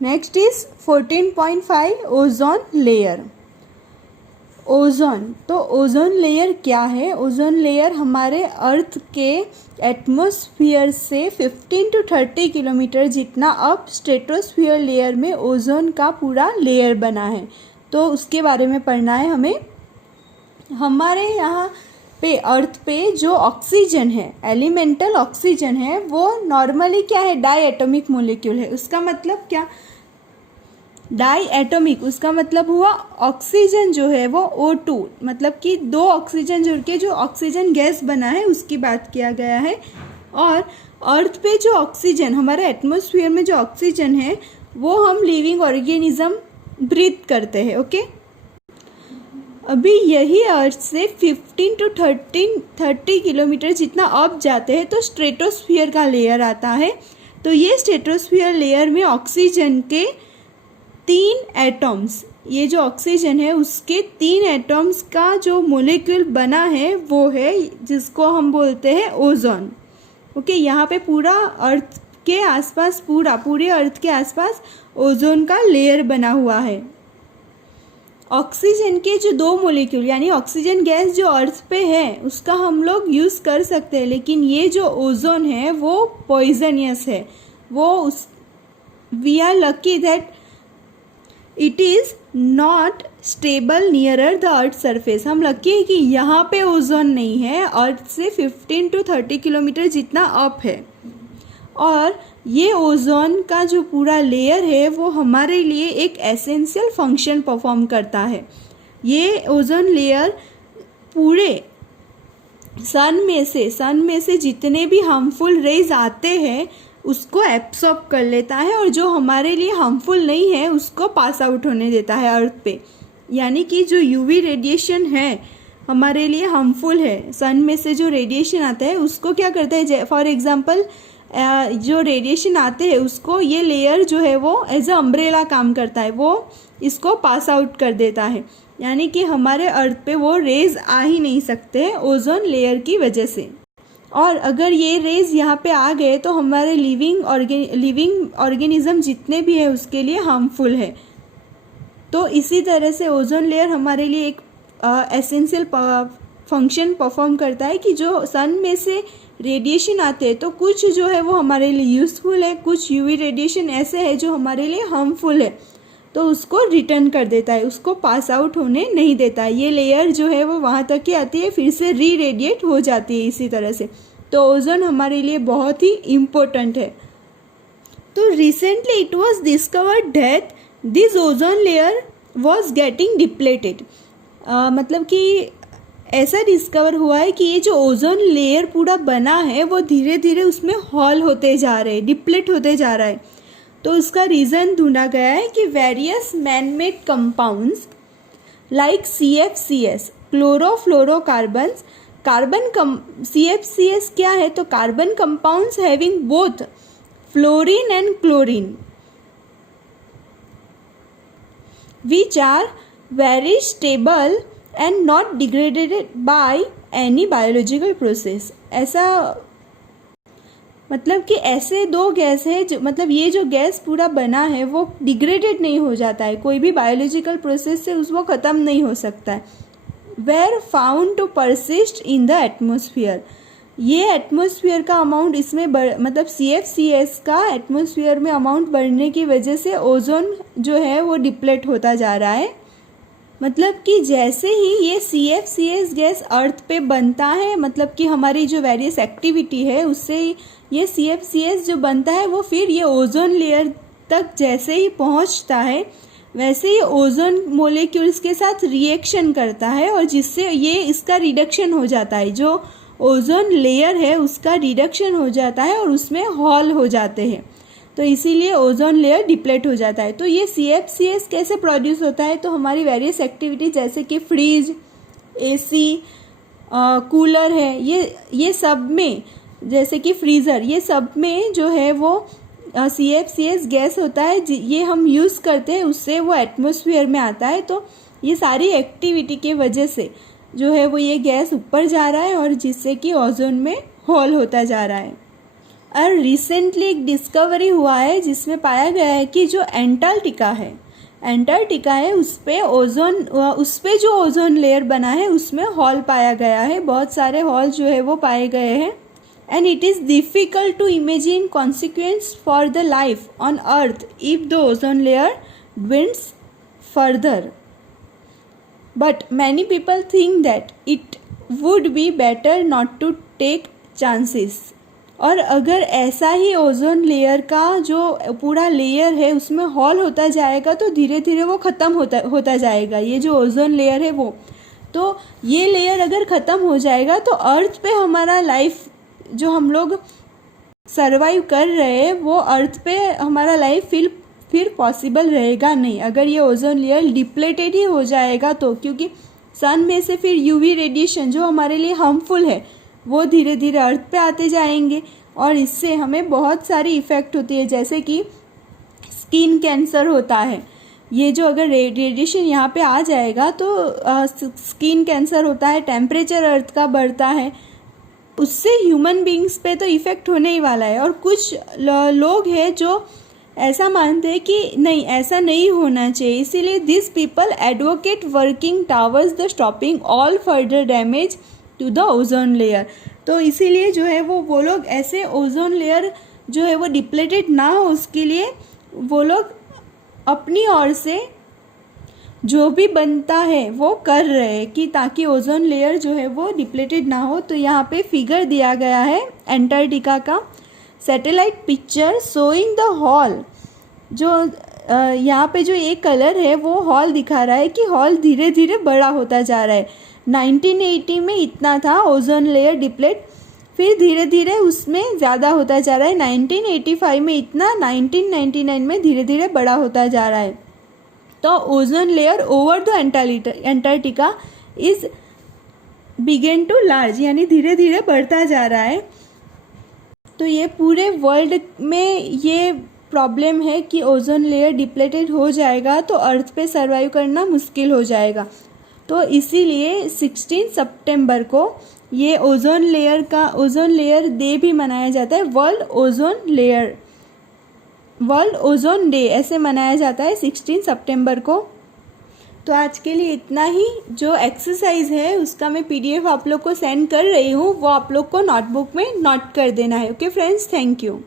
Next is 14.5 ozone layer. Ozone, तो ozone layer क्या है? ओजोन लेयर हमारे अर्थ के एटमॉस्फेयर से 15 to 30 किलोमीटर जितना अप स्ट्रेटोस्फीयर लेयर में ओजोन का पूरा लेयर बना है। तो उसके बारे में पढ़ना है हमें। हमारे यहाँ पे अर्थ पे जो ऑक्सीजन है, एलिमेंटल ऑक्सीजन है, वो नॉर्मली क्या है? डाई एटॉमिक मोलिक्यूल है। उसका मतलब क्या? डाई एटॉमिक, उसका मतलब हुआ ऑक्सीजन जो है वो O2, मतलब कि दो ऑक्सीजन जुड़ के जो ऑक्सीजन गैस बना है उसकी बात किया गया है। और अर्थ पे जो ऑक्सीजन, हमारे एटमॉस्फेयर में जो ऑक्सीजन है वो हम लिविंग ऑर्गेनिज्म ब्रीथ करते हैं। ओके, अभी यही अर्थ से 15 to 30 किलोमीटर जितना अप जाते हैं तो स्ट्रेटोस्फीयर का लेयर आता है। तो ये स्ट्रेटोस्फीयर लेयर में ऑक्सीजन के 3 एटम्स, ये जो ऑक्सीजन है उसके 3 एटम्स का जो मोलिक्यूल बना है वो है जिसको हम बोलते हैं ओजोन। ओके, यहाँ पे पूरा अर्थ के आसपास, पूरे अर्थ के आसपास ओजोन का लेयर बना हुआ है। ऑक्सीजन के जो 2 मोलिक्यूल यानी ऑक्सीजन गैस जो अर्थ पे है उसका हम लोग यूज़ कर सकते हैं, लेकिन ये जो ओजोन है वो पॉइजनियस है। We are lucky that it is not stable nearer the earth surface. हम लकी है कि यहाँ पे ओजोन नहीं है, अर्थ से 15 to 30 किलोमीटर जितना अप है। और ये ओजोन का जो पूरा लेयर है वो हमारे लिए एक एसेंशियल फंक्शन परफॉर्म करता है। ये ओजोन लेयर पूरे सन में से जितने भी हार्मफुल रेज आते हैं उसको एब्सॉर्ब कर लेता है, और जो हमारे लिए हार्मफुल नहीं है उसको पास आउट होने देता है अर्थ पे। यानी कि जो यूवी रेडिएशन है हमारे लिए हार्मफुल है, सन में से जो रेडिएशन आता है उसको क्या करता है? फॉर एग्जांपल जो रेडिएशन आते हैं उसको ये लेयर जो है वो एज अ अम्ब्रेला काम करता है, वो इसको पास आउट कर देता है। यानी कि हमारे अर्थ पे वो रेज आ ही नहीं सकते ओजोन लेयर की वजह से। और अगर ये रेज यहाँ पे आ गए तो हमारे लिविंग ऑर्गेनिज्म जितने भी है उसके लिए हार्मफुल है। तो इसी तरह से ओजोन लेयर हमारे लिए एक एसेंशियल फंक्शन परफॉर्म करता है कि जो सन में से रेडिएशन आते हैं तो कुछ जो है वो हमारे लिए यूज़फुल है, कुछ यूवी रेडिएशन ऐसे है जो हमारे लिए हार्मफुल है, तो उसको रिटर्न कर देता है, उसको पास आउट होने नहीं देता है। ये लेयर जो है वो वहाँ तक ही आती है, फिर से री रेडिएट हो जाती है इसी तरह से। तो ओजोन हमारे लिए बहुत ही इम्पोर्टेंट है। तो recently it was discovered that this ozone layer was getting depleted. मतलब कि ऐसा डिस्कवर हुआ है कि ये जो ओजोन लेयर पूरा बना है वो धीरे धीरे उसमें हॉल होते जा रहे हैं, डिप्लेट होते जा रहा है। तो उसका रीज़न ढूंढा गया है कि various man-made compounds like CFCs, chlorofluorocarbons, CFCs क्या है? तो carbon compounds having both fluorine and chlorine which are very stable and not degraded by any biological process। ऐसा मतलब कि ऐसे 2 गैस है जो, मतलब ये जो गैस पूरा बना है वो डिग्रेडेड नहीं हो जाता है, कोई भी बायोलॉजिकल प्रोसेस से उसको ख़त्म नहीं हो सकता है। Were found to persist in the atmosphere. ये एटमॉस्फेयर का अमाउंट इसमें मतलब CFCs का एटमॉस्फेयर में अमाउंट बढ़ने की वजह से ओजोन जो है वो डिप्लेट होता जा रहा है। मतलब कि जैसे ही ये CFCs गैस अर्थ पे बनता है, मतलब कि हमारी जो वेरियस एक्टिविटी है उससे ये CFCs जो बनता है वो फिर ये ओजोन लेयर तक जैसे ही पहुंचता है वैसे ही ओजोन मोलिक्यूल्स के साथ रिएक्शन करता है, और जिससे ये इसका रिडक्शन हो जाता है, जो ओजोन लेयर है उसका रिडक्शन हो जाता है और उसमें हॉल हो जाते हैं। तो इसीलिए ओजोन लेयर डिप्लेट हो जाता है। तो ये CFCs कैसे प्रोड्यूस होता है? तो हमारी वेरियस एक्टिविटी जैसे कि फ्रिज, AC, कूलर है, ये सब में, जैसे कि फ्रीज़र, ये सब में जो है वो CFCs गैस होता है, ये हम यूज़ करते हैं, उससे वो एटमॉस्फेयर में आता है। तो ये सारी एक्टिविटी के वजह से जो है वो ये गैस ऊपर जा रहा है और जिससे कि ओजोन में होल होता जा रहा है। और रिसेंटली एक डिस्कवरी हुआ है जिसमें पाया गया है कि जो एंटार्क्टिका है उस पे जो ओजोन लेयर बना है उसमें हॉल पाया गया है, बहुत सारे हॉल जो है वो पाए गए हैं। And it is difficult to imagine consequence for the life on earth if the ozone layer dwindles further, but many people think that it would be better not to take chances। और अगर ऐसा ही ozone layer का जो पूरा layer है उसमें hall होता जाएगा तो धीरे धीरे वो ख़त्म होता जाएगा, ये जो ओजोन लेयर है वो, तो ये लेयर अगर ख़त्म हो जाएगा तो अर्थ पे हमारा लाइफ जो हम लोग सर्वाइव कर रहे हैं वो अर्थ पे हमारा लाइफ फिर पॉसिबल रहेगा नहीं, अगर ये ओजोन लेयर डिप्लेटेड ही हो जाएगा तो, क्योंकि सन में से फिर यूवी रेडिएशन जो हमारे लिए हार्मफुल है वो धीरे धीरे अर्थ पे आते जाएंगे और इससे हमें बहुत सारी इफ़ेक्ट होती है, जैसे कि स्किन कैंसर होता है। ये जो अगर रेडिएशन यहाँ पे आ जाएगा तो स्किन कैंसर होता है, टेम्परेचर अर्थ का बढ़ता है, उससे ह्यूमन बींग्स पे तो इफ़ेक्ट होने ही वाला है। और कुछ लोग हैं जो ऐसा मानते हैं कि नहीं, ऐसा नहीं होना चाहिए, इसीलिए this people advocate working towards the stopping all further damage to the ozone layer. तो इसीलिए जो है वो लोग ऐसे ओजोन लेयर जो है वो डिप्लेटेड ना हो उसके लिए वो लोग अपनी ओर से जो भी बनता है वो कर रहे हैं कि ताकि ओजोन लेयर जो है वो डिप्लेटेड ना हो। तो यहाँ पे फिगर दिया गया है एंटार्क्टिका का, satellite picture showing the hall. जो यहाँ पे जो एक कलर है वो हॉल दिखा रहा है कि हॉल धीरे धीरे बड़ा होता जा रहा है। 1980 में इतना था ओजोन लेयर डिप्लेट, फिर धीरे धीरे उसमें ज़्यादा होता जा रहा है। 1985 में इतना, 1999 में धीरे धीरे बड़ा होता जा रहा है। तो ozone layer over the Antarctica is begin to large, यानी धीरे धीरे बढ़ता जा रहा है। तो ये पूरे वर्ल्ड में ये प्रॉब्लम है कि ओजोन लेयर डिप्लेटेड हो जाएगा तो अर्थ पे सर्वाइव करना मुश्किल हो जाएगा। तो इसीलिए 16 सितंबर को ये ओजोन लेयर डे भी मनाया जाता है, वर्ल्ड ओजोन डे ऐसे मनाया जाता है 16 सितंबर को। तो आज के लिए इतना ही। जो एक्सरसाइज है उसका मैं PDF आप लोग को सेंड कर रही हूँ, वो आप लोग को नोटबुक में नोट कर देना है। Okay friends, thank you.